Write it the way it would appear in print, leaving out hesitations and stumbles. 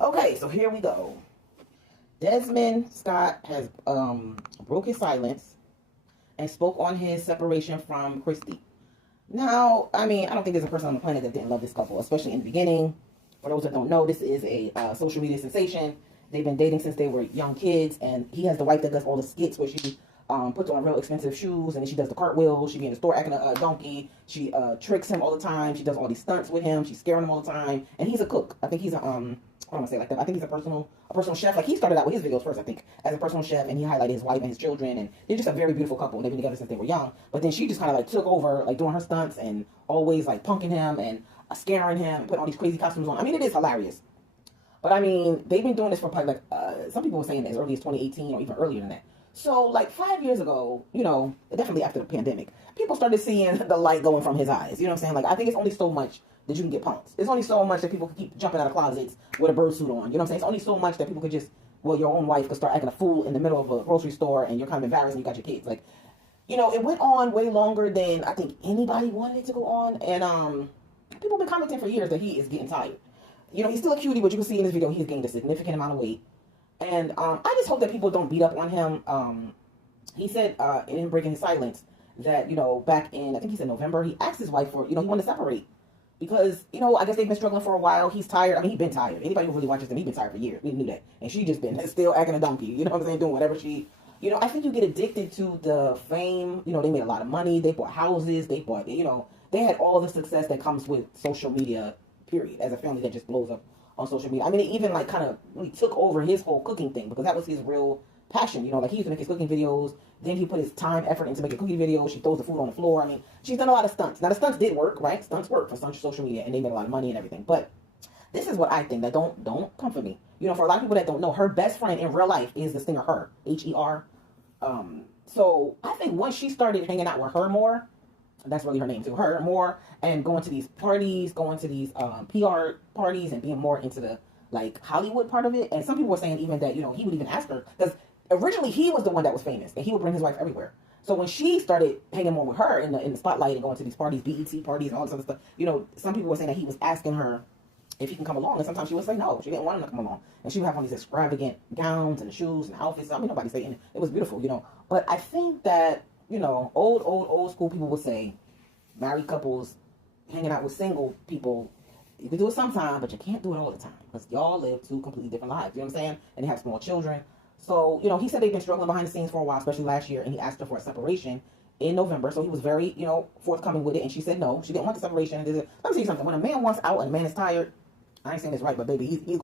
Okay, so here we go. Desmond Scott has broke his silence and spoke on his separation from Christy. Now, I mean, I don't think there's a person on the planet that didn't love this couple, especially in the beginning. For those that don't know, this is a social media sensation. They've been dating since they were young kids, and he has the wife that does all the skits where she puts on real expensive shoes, and then she does the cartwheels. She be in the store acting a donkey. She tricks him all the time. She does all these stunts with him. She's scaring him all the time, and he's a cook. I think he's a I don't want to say it like that. I think he's a personal chef. Like he started out with his videos first, I think, as a personal chef, and he highlighted his wife and his children, and they're just a very beautiful couple. They've been together since they were young. But then she just kind of like took over, like doing her stunts and always like punking him and scaring him, and putting all these crazy costumes on. I mean, it is hilarious. But I mean, they've been doing this for probably like some people were saying as early as 2018 or even earlier than that. So like 5 years ago, definitely after the pandemic, people started seeing the light going from his eyes. You know what I'm saying? Like I think it's only so much that you can get punked. It's only so much that people can keep jumping out of closets with a bird suit on. You know what I'm saying? It's only so much that people could just, well, your own wife could start acting a fool in the middle of a grocery store and you're kind of embarrassed and you got your kids. Like, it went on way longer than I think anybody wanted it to go on. And people have been commenting for years that he is getting tired. He's still a cutie, but you can see in this video he's gained a significant amount of weight. And I just hope that people don't beat up on him. He said in breaking his silence that, back in, I think he said November, he asked his wife for, he wanted to separate. Because, I guess they've been struggling for a while. He's tired. I mean, he's been tired. Anybody who really watches him, he's been tired for years. We knew that. And she just been still acting a donkey. You know what I'm saying? Doing whatever she... I think you get addicted to the fame. They made a lot of money. They bought houses. They bought, they had all the success that comes with social media, period. As a family that just blows up on social media. I mean, it even, like, kind of really took over his whole cooking thing. Because that was his real passion. Like, he used to make his cooking videos. Then he put his time, effort into making cookie videos. She throws the food on the floor. I mean, she's done a lot of stunts. Now, the stunts did work, right? Stunts work for social media, and they made a lot of money and everything. But this is what I think. That don't come for me. For a lot of people that don't know, her best friend in real life is the singer Her, Her. So I think once she started hanging out with her more, that's really her name too, her more, and going to these parties, going to these PR parties, and being more into the like Hollywood part of it. And some people were saying even that he would even ask her because originally he was the one that was famous and he would bring his wife everywhere. So when she started hanging more with her in the spotlight and going to these parties, BET parties, and all this other stuff, some people were saying that he was asking her if he can come along, and sometimes she would say no, she didn't want him to come along, and she would have on these extravagant gowns and shoes and outfits. I mean, nobody's saying it was beautiful, But I think that old school people would say married couples hanging out with single people. You can do it sometime, but you can't do it all the time because y'all live two completely different lives. You know what I'm saying? And they have small children. So, he said they've been struggling behind the scenes for a while, especially last year, and he asked her for a separation in November. So he was very, forthcoming with it, and she said no. She didn't want the separation. Let me tell you something. When a man wants out and a man is tired, I ain't saying this right, but baby, he's